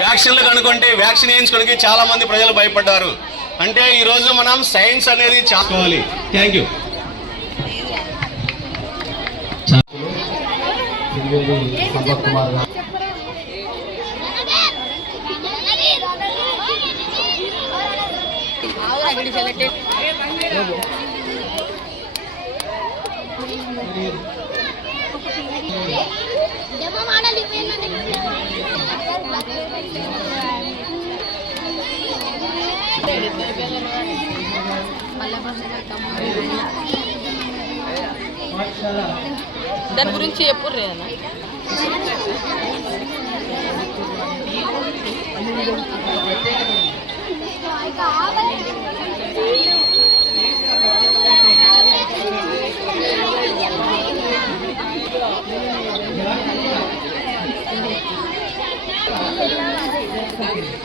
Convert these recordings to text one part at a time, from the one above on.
వ్యాక్సిన్లు కనుక్కుంటే వ్యాక్సిన్ వేయించుకోవడానికి చాలా మంది ప్రజలు భయపడ్డారు. అంటే ఈ రోజు మనం సైన్స్ అనేది చేసుకోవాలి థ్యాంక్ యూ డెమో దాని గురించి ఎప్పుడు రేనా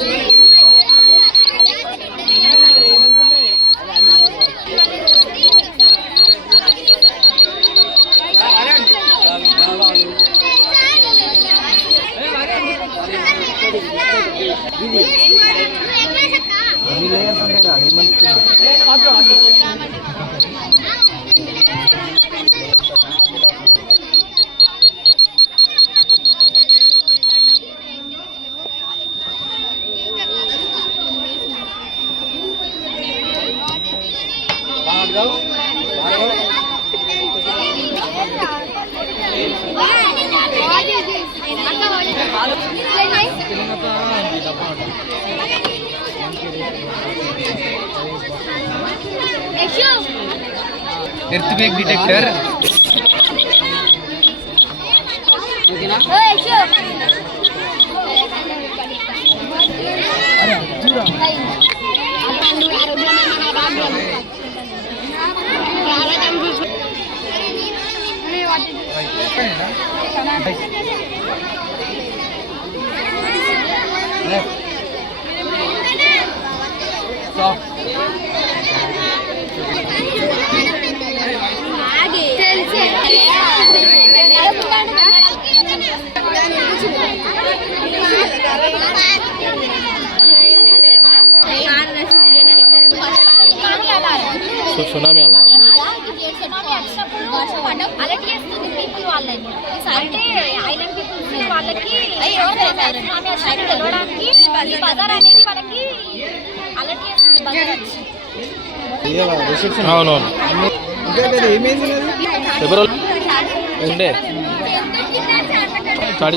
Thank you. సునామీ అలా అలర్ట్ చేస్తుంది పీపుల్ వాళ్ళని అంటే ఐలాండ్ పీపుల్స్ వాళ్ళకి తెలవడానికి ఈ బజార్ అనేది వాళ్ళకి అలర్ట్ చేస్తుంది బజార్ వచ్చి అవునవును ఎవరు ఉండే స్టార్ట్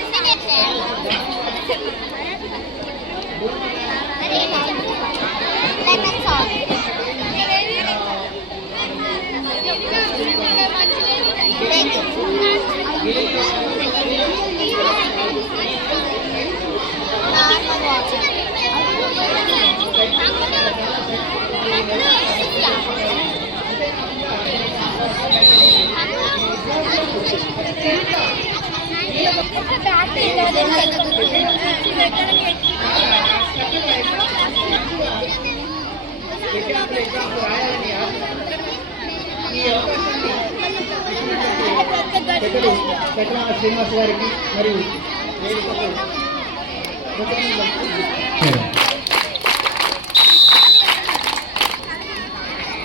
శ్రీనివాస్ గారికి మరియు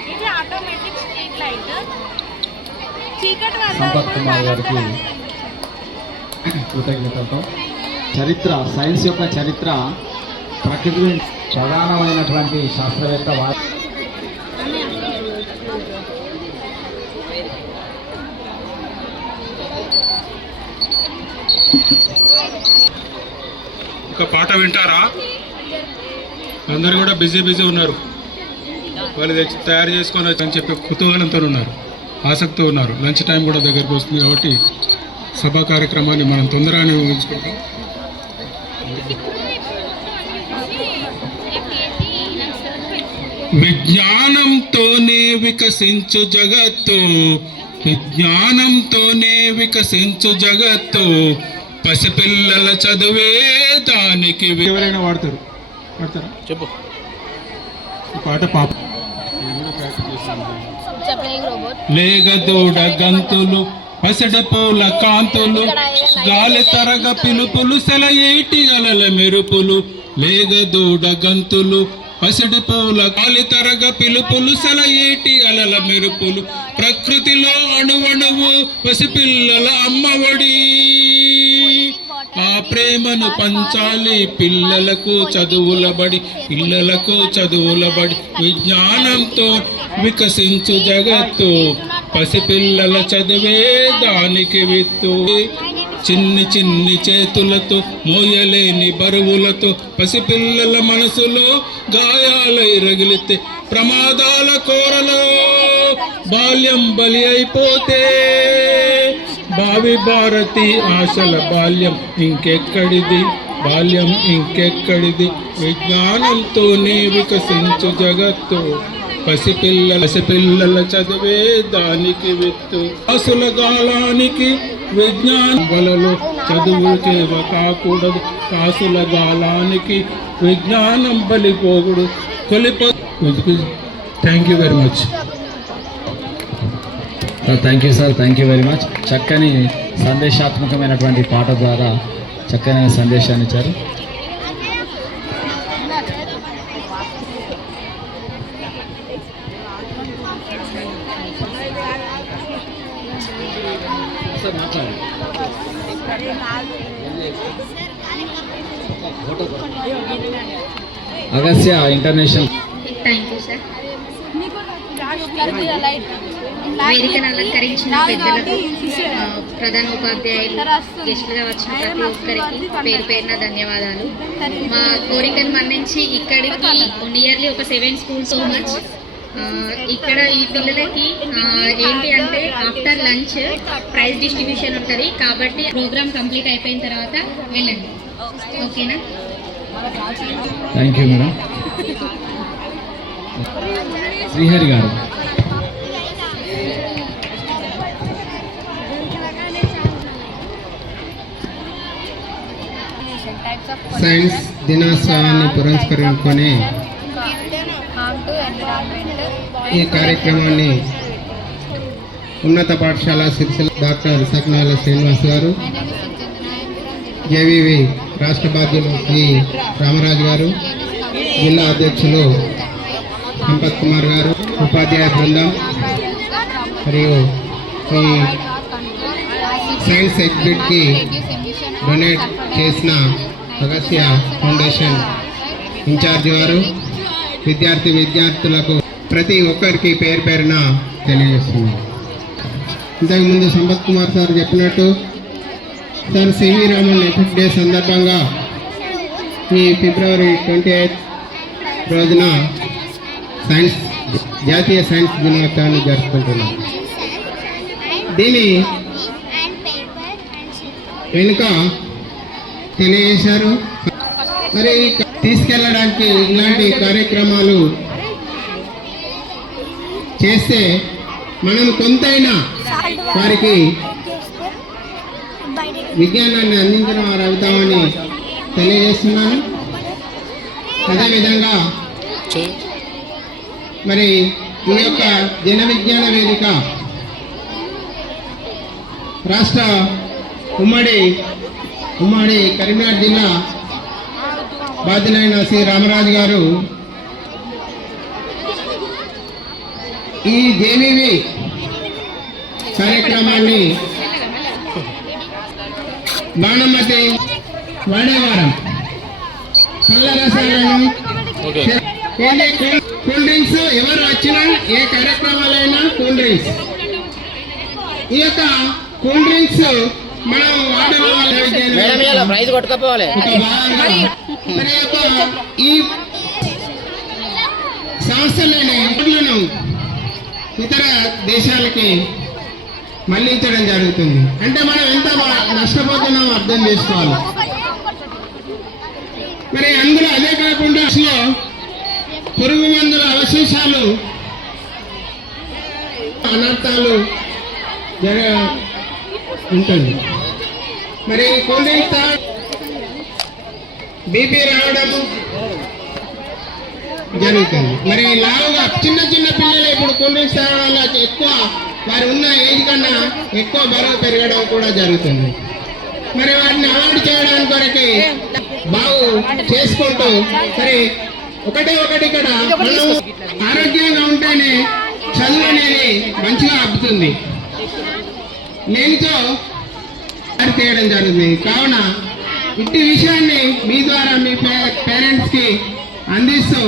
ఇది automatic street light Sampath Kumar గారికి కృతజ్ఞతలతో. చరిత్ర సైన్స్ యొక్క చరిత్ర ప్రకృతి ప్రధానమైనటువంటి శాస్త్రవేత్త వా ఒక పాట వింటారా? అందరు కూడా బిజీ బిజీ ఉన్నారు. వాళ్ళు తెచ్చి తయారు చేసుకొని వచ్చి అని చెప్పి కుతూహలంతో ఉన్నారు. ఆసక్తితో ఉన్నారు. లంచ్ టైం కూడా దగ్గరకు వస్తుంది కాబట్టి సభా కార్యక్రమాన్ని మనం తొందరగానే ఊహించుకుంటాం విజ్ఞానంతోనే వికసించు జగత్తు విజ్ఞానంతోనే వికసించు జగత్తు. పసిపిల్లల చదువే దానికి ఎవరైనా వాడతారు? వాడతారా? చెప్పు. ఈ పాట పాప. లేగదూడ గంతులు పసిడి పూల కాంతులు గాలి తరగ పిలుపులు సెలయేటి అలల మెరుపులు లేగదూడ గంతులు. పసిడి పూల గాలి తరగ పిలుపులు సెలయేటి అలల మెరుపులు. ప్రకృతిలో అణువణువు పసిపిల్లల అమ్మఒడి. ఆ ప్రేమను పంచాలి పిల్లలకు చదువుల బడి. పిల్లలకు చదువుల బడి. విజ్ఞానంతో వికసించు జగత్తు. పసిపిల్లల చదువే దానికి విత్తు. చిన్ని చిన్ని చేతులతో మోయలేని బరువులతో పసిపిల్లల మనసులో గాయాలై రగిలితే ప్రమాదాల కోరలో బాల్యం బలి అయిపోతే. భావి భారతి ఆశల బాల్యం ఇంకెక్కడిది? బాల్యం ఇంకెక్కడిది? విజ్ఞానంతోనే వికసించు జగత్తు. పసిపిల్లల పసిపిల్లల చదివే దానికి విత్తు. అసుల గాలానికి విజ్ఞాన వలలో చదువు చేవ కాకూడదు కాసుల గాలానికి విజ్ఞానం బలిపోగుడు. కొలిప thank you very much thank you sir thank you very much చక్కని సందేశాత్మకమైనటువంటి పాట ద్వారా చక్కని సందేశాన్ని ఇచ్చారు. సార్ మాట్లాడండి. Agasya International. Thank you sir వేదికను అలంకరించిన పెద్దలకు ప్రధాన ఉపాధ్యాయులు గెస్టులుగా వచ్చిన ప్రతి ఒక్కరికి పేరు పేరున ధన్యవాదాలు. మా కోరికను మన్నించి ఇక్కడికి నియర్లీ ఒక సెవెన్ స్కూల్ సో మచ్ ఇక్కడ ఈ పిల్లలకి ఏంటి అంటే ఆఫ్టర్ లంచ్ ప్రైజ్ డిస్ట్రిబ్యూషన్ ఉంటుంది. కాబట్టి ప్రోగ్రామ్ కంప్లీట్ అయిపోయిన తర్వాత వెళ్ళండి. ఓకేనా? థ్యాంక్ యూ మేడం శ్రీహరి గారు. సైన్స్ దినోత్సవాన్ని పురస్కరించుకొని ఈ కార్యక్రమాన్ని ఉన్నత పాఠశాల సిరిసిల్ల డాక్టర్ సక్నాల శ్రీనివాస్ గారు జేవీవి రాష్ట్ర బాధ్యులు శ్రీ రామరాజు గారు జిల్లా అధ్యక్షులు సంపత్ కుమార్ గారు ఉపాధ్యాయ బృందం మరియు ఈ సైన్స్ ఎగ్జిట్కి డొనేట్ చేసిన అగస్య ఫౌండేషన్ ఇన్ఛార్జ్ వారు విద్యార్థి విద్యార్థులకు ప్రతి ఒక్కరికి పేరు పేరున తెలియజేస్తున్నారు ఇంతకుముందు సంపత్ కుమార్ సార్ చెప్పినట్టు sir CV Raman effect day సందర్భంగా ఈ ఫిబ్రవరి ట్వంటీ ఎయిత్ రోజున సైన్స్ జాతీయ సైన్స్ దినోత్సవాన్ని జరుపుకుంటున్నాం. దీని వెనుక తెలియజేశారు. మరి తీసుకెళ్ళడానికి ఇలాంటి కార్యక్రమాలు చేస్తే మనం కొంతైనా వారికి విజ్ఞానాన్ని అందించిన వారు అవుతామని తెలియజేస్తున్నాను. అదేవిధంగా మరి ఈ యొక్క జన విజ్ఞాన వేదిక రాష్ట్ర ఉమ్మడి ఉమ్మడి కరీంనగర్ జిల్లా బాధ్యులైన శ్రీ రామరాజు గారు ఈ జేవీవి కార్యక్రమాన్ని బాణమతి వాడేవారం. పళ్ళ రసాలను కూల్ డ్రింక్స్ ఎవరు వచ్చినా ఏ కార్యక్రమాలైనా కూల్ డ్రింక్స్. ఈ యొక్క కూల్ డ్రింక్స్ మనం వాడడం ప్రైజ్ ఈ సంస్థలోని ఇతర దేశాలకి మళ్ళించడం జరుగుతుంది. అంటే మనం ఎంత నష్టపోతున్నామో అర్థం చేసుకోవాలి. మరి అందులో అదే కాకుండా అసలు పురుగు మందుల అవశేషాలు అనర్థాలు జర ఉంటుంది మరి కొన్ని బీపీ రావడం జరుగుతుంది. మరి లావుగా చిన్న చిన్న పిల్లలు ఇప్పుడు కూల్ డ్రింక్స్ వల్ల ఎక్కువ వారు ఉన్న ఏజ్ కన్నా ఎక్కువ బరువు పెరగడం కూడా జరుగుతుంది. మరి వాటిని అవాయిడ్ చేయడానికి కొరకే బాగు చేసుకుంటూ మరి ఒకటే ఒకటి ఇక్కడ మనం ఆరోగ్యంగా ఉంటేనే చదువు అనేది మంచిగా అబ్బుతుంది నేనుతో తీయడం జరుగుతుంది. కావున ఇట్టి విషయాన్ని మీ ద్వారా మీ పేరెంట్స్కి అందిస్తూ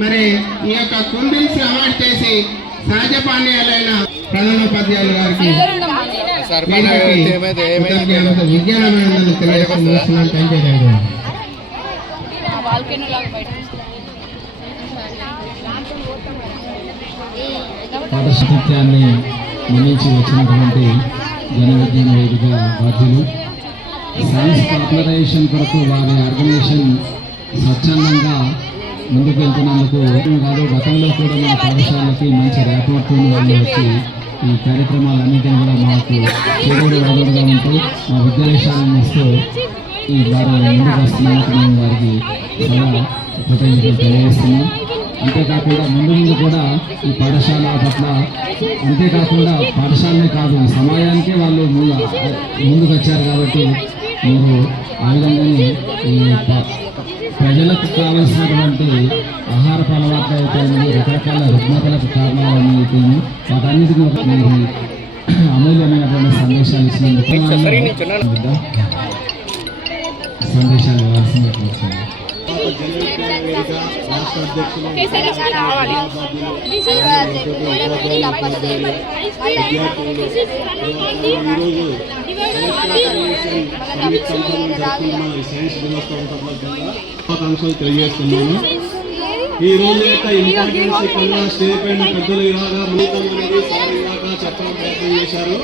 మరి ఈ యొక్క కూల్ డ్రింక్స్ అవాయిడ్ చేసి సహజ పానీయాలైన ప్రధానోపాధ్యాయులు గారికి విజ్ఞానమైనదని థ్యాంక్ యూ మన్నించి వచ్చినటువంటి జన విజ్ఞాన వేదిక బాధ్యులు సైన్స్ పాపులరైజేషన్ కొరకు వారి ఆర్గనైజేషన్ స్వచ్ఛందంగా ముందుకు వెళ్తున్నందుకు కాదు గతంలో కూడా మన పాఠశాలకి మంచి ర్యాపోర్ట్తో వాళ్ళు వచ్చి ఈ కార్యక్రమాలన్నింటినీ కూడా మాకు చేదోడు వాదోడుగా ఉంటూ మా విద్యాలయాలను ఇస్తూ ఈ వారు ముందుకు వస్తున్నందుకు మేము వారికి చాలా కృతజ్ఞతలు తెలియజేస్తున్నాం. అంతేకాకుండా ముందు ముందు కూడా ఈ పాఠశాల పట్ల అంతేకాకుండా పాఠశాలనే కాదు సమాజానికే వాళ్ళు ముందు ముందుకు వచ్చారు కాబట్టి మీరు ఆ విధంగానే ఈ ప్రజలకు కావలసినటువంటి ఆహారపు అలవాట్లు అయితేంది రకరకాల రుగ్మతలకు కారణాలు అయితేంది వాటన్నిటికీ ఒక మీరు అమూల్యమైనటువంటి సందేశాలు ఇచ్చినందుకు బిడ్డ, సందేశాలు ఇవ్వాల్సింది తెలియజేస్తున్నాను ఈ రోజు యొక్క ఇంపార్టెన్స్ కన్నా స్టేజ్ పైన పెద్దలు ఇలాగా మనీతం అనేది సార్ ఇలాగా చెప్పడం ప్రయత్నం చేశారు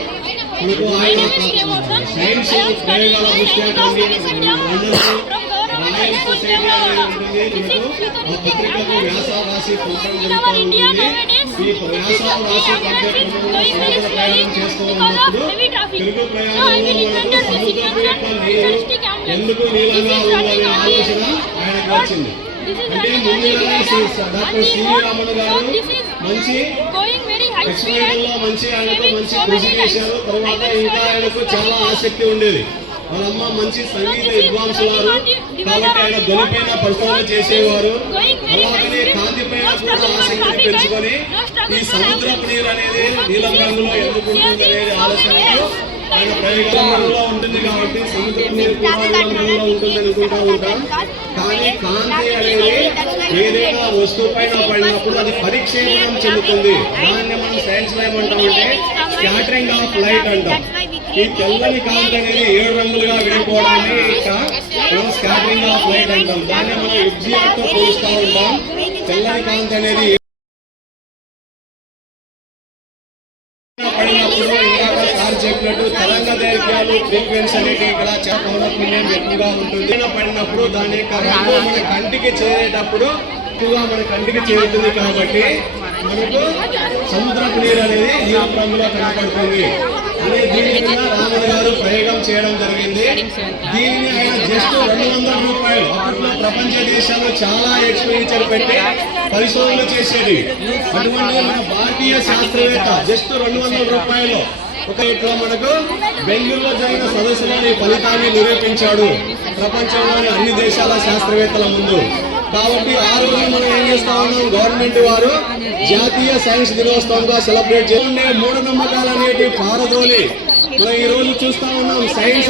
మనకు ఆయన సైన్స్ ప్రయోగాల దృష్ట్యా ఎందుకు నీలంగా ఉందనే ఆలోచన ఆయనకు వచ్చింది అంటే ముందుగానే డాక్టర్ సివి గారు మంచి ఎక్స్పెరిమెంట్లో మంచి ఆయనకు మంచి కృషి చేశారు తర్వాత ఇంకా ఆయనకు చాలా ఆసక్తి ఉండేది వాళ్ళమ్మ మంచి సంగీత విద్వాంసులారు కాబట్టి ఆయన దొరికైన పరిశోధన చేసేవారు అలాగనే కాంతి పైన కూడా ఆసక్తిని పెంచుకొని ఈ సముద్రపు నీరు అనేది నీలం రంగులో ఎందుకు ఉంటుంది అనేది ఆలోచనతో ఆయన ప్రయోగంలో ఉంటుంది కాబట్టి సముద్రపు నీరు కూడా రంగులో ఉంటుంది అనుకుంటూ ఉంటాం కానీ కాంతి అనేది ఏదైనా వస్తువు పైన పడినప్పుడు అది పరిక్షేపణం చెందుతుంది దాన్ని మనం సైన్స్లో ఏమంటామంటే స్కాటరింగ్ ఆఫ్ లైట్ అంటాం ఈ తెల్లని కాంతి అనేది ఏడు రంగులుగా విడిపోవడాన్ని మనం స్కాటరింగ్ ఆఫ్ లైట్ అంటాం. దాన్ని మనం ఎగ్జియర్ పోలుస్తూ ఉంటాం. తెల్లని కాంతి అనేది పడినప్పుడు ఇందాక సార్ చెప్పినట్టు తరంగ దైర్ఘ్యాలు ఫ్రీక్వెన్సీ ఇక్కడ ఎక్కువగా ఉంటుంది. పడినప్పుడు దాని యొక్క రంగు మన కంటికి చేరేటప్పుడు ఎక్కువగా మన కంటికి చేరుతుంది కాబట్టి మనకు సముద్రపు నీరు అనేది ఈ రంగులో కనపడుతుంది. అనే దీని మీద రామన్ గారు ప్రయోగం చేయడం జరిగింది. దీనిని ఆయన జస్ట్ రెండు వందల రూపాయలు. అప్పట్లో ప్రపంచ దేశాల్లో చాలా ఎక్స్పెండిచర్ పెట్టి పరిశోధనలు చేసేది. అటువంటి మన భారతీయ శాస్త్రవేత్త జస్ట్ రెండు వందల రూపాయలు. ఒక ఇట్లా మనకు బెంగళూరులో జరిగిన సదస్సులో ఈ ఫలితాన్ని నిరూపించాడు ప్రపంచంలోని అన్ని దేశాల శాస్త్రవేత్తల ముందు. కాబట్టి ఆ రోజు మనం ఏం చేస్తా ఉన్నాం? గవర్నమెంట్ వారు జాతీయ సైన్స్ దినోత్సవంగా సెలబ్రేట్ చేస్తుండే మూఢనమ్మకాలు అనేటివి పారదోలి. మనం ఈ రోజు చూస్తా ఉన్నాం సైన్స్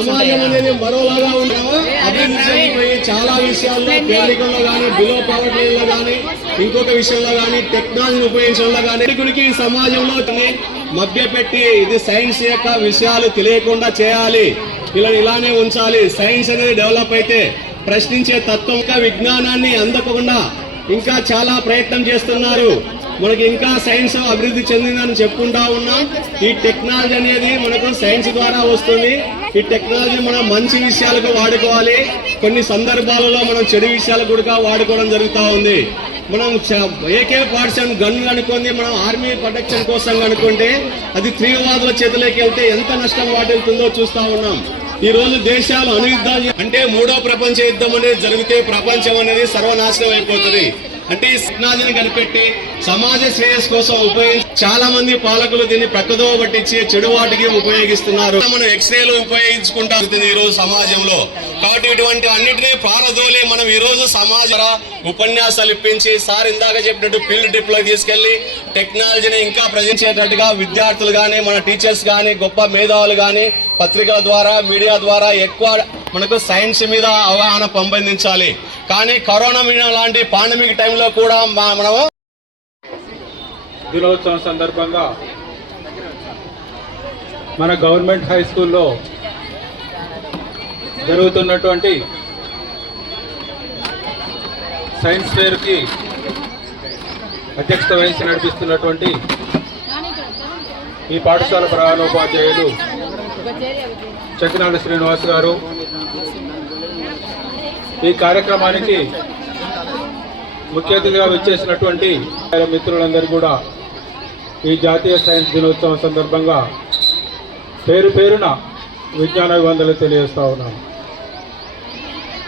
సమాజం అనేది మరోలాగా ఉన్నాము అభివృద్ధి చాలా విషయాల్లో పేదరికంలో కానీ బిలో పవర్టీ లో కానీ ఇంకొక విషయంలో కానీ టెక్నాలజీని ఉపయోగించడంలో కానీ గురికి సమాజంలో మభ్యపెట్టి ఇది సైన్స్ యొక్క విషయాలు తెలియకుండా చేయాలి. ఇలా ఇలానే ఉంచాలి. సైన్స్ అనేది డెవలప్ అయితే ప్రశ్నించే తత్వం విజ్ఞానాన్ని అందకుండా ఇంకా చాలా ప్రయత్నం చేస్తున్నారు. మనకి ఇంకా సైన్స్ అభివృద్ధి చెందిందని చెప్పుకుంటా ఉన్నాం ఈ టెక్నాలజీ అనేది మనకు సైన్స్ ద్వారా వస్తుంది. ఈ టెక్నాలజీ మనం మంచి విషయాలకు వాడుకోవాలి. కొన్ని సందర్భాలలో మనం చెడు విషయాలకు కూడా వాడుకోవడం జరుగుతూ ఉంది. మనం ఏకే పార్ట్స్ గన్నులు అనుకుంది మనం ఆర్మీ ప్రొటెక్షన్ కోసం అనుకుంటే అది తీవ్రవాదుల చేతిలోకి వెళ్తే ఎంత నష్టం వాటిల్తుందో చూస్తూ ఉన్నాం. ఈ రోజు దేశాలు అనుయుద్ధాలు అంటే మూడో ప్రపంచ యుద్ధం అనేది జరిగితే ప్రపంచం అనేది సర్వనాశనం అయిపోతుంది. అంటే ఈ కనిపెట్టి సమాజ శ్రేయస్ కోసం ఉపయోగించి చాలా మంది పాలకులు దీన్ని ప్రక్కదో పట్టించి చెడు వాటికి ఉపయోగిస్తున్నారు. మనం ఎక్స్రేలు ఉపయోగించుకుంటా ఈ రోజు సమాజంలో. కాబట్టి ఇటువంటి అన్నిటినీ పారదోలి మనం ఈ రోజు సమాజ ఉపన్యాసాలు ఇప్పించి సార్ ఇందాక చెప్పినట్టు ఫీల్డ్ ట్రిప్లో తీసుకెళ్ళి టెక్నాలజీని ఇంకా ప్రజెంచేటట్టుగా విద్యార్థులు కానీ మన టీచర్స్ కానీ గొప్ప మేధావులు కానీ పత్రికల ద్వారా మీడియా ద్వారా ఎక్కువ మనకు సైన్స్ మీద అవగాహన పెంపొందించాలి. కానీ కరోనా మీద లాంటి పాండమిక్ టైంలో కూడా మనము దినోత్సవం సందర్భంగా మన గవర్నమెంట్ హై స్కూల్లో జరుగుతున్నటువంటి సైన్స్ ఫేర్కి అధ్యక్షత వహించి నడిపిస్తున్నటువంటి ఈ పాఠశాల ప్రధానోపాధ్యాయులు చకినాడ శ్రీనివాస్ గారు. ఈ కార్యక్రమానికి ముఖ్య అతిథిగా వచ్చేసినటువంటి మిత్రులందరూ కూడా ఈ జాతీయ సైన్స్ దినోత్సవం సందర్భంగా పేరు పేరున విజ్ఞాన అభివందనలు తెలియజేస్తా ఉన్నాను.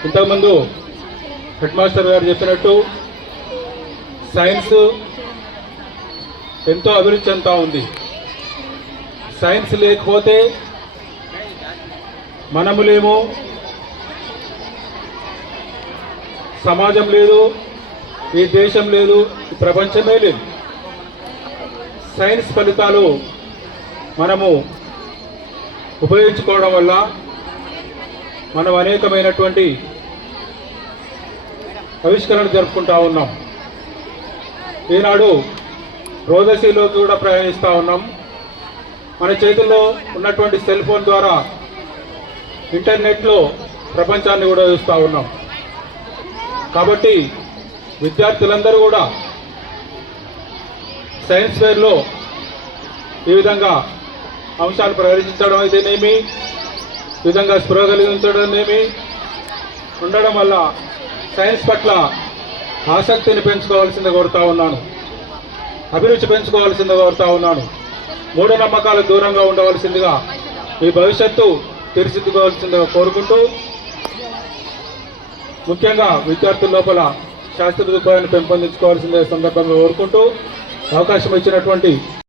ఇంతకుముందు హెడ్ మాస్టర్ గారు చెప్పినట్టు సైన్స్ ఎంతో అభివృద్ధి చెందుతూ ఉంది. సైన్స్ లేకపోతే మనము లేము సమాజం లేదు ఈ దేశం లేదు ప్రపంచమే లేదు. సైన్స్ ఫలితాలు మనము ఉపయోగించుకోవడం వల్ల మనం అనేకమైనటువంటి ఆవిష్కరణ జరుపుకుంటా ఉన్నాం. ఈనాడు రోదసీలోకి కూడా ప్రయాణిస్తూ ఉన్నాం. మన చేతుల్లో ఉన్నటువంటి సెల్ ఫోన్ ద్వారా ఇంటర్నెట్లో ప్రపంచాన్ని కూడా చూస్తూ ఉన్నాం. కాబట్టి విద్యార్థులందరూ కూడా సైన్స్ ఫేర్లో ఈ విధంగా అంశాలు ప్రదర్శించడం అయితేనేమి ఈ విధంగా స్పృహ కలిగించడమేమి ఉండడం వల్ల సైన్స్ పట్ల ఆసక్తిని పెంచుకోవాల్సింది కోరుతా ఉన్నాను. అభిరుచి పెంచుకోవాల్సింది కోరుతా ఉన్నాను. మూఢనమ్మకాలకు దూరంగా ఉండవలసిందిగా మీ భవిష్యత్తు తీర్చిదిద్దుకోవాల్సిందిగా కోరుకుంటూ ముఖ్యంగా విద్యార్థుల లోపల శాస్త్ర దృక్పథాన్ని పెంపొందించుకోవాల్సిందే సందర్భంగా కోరుకుంటూ అవకాశం ఇచ్చినటువంటి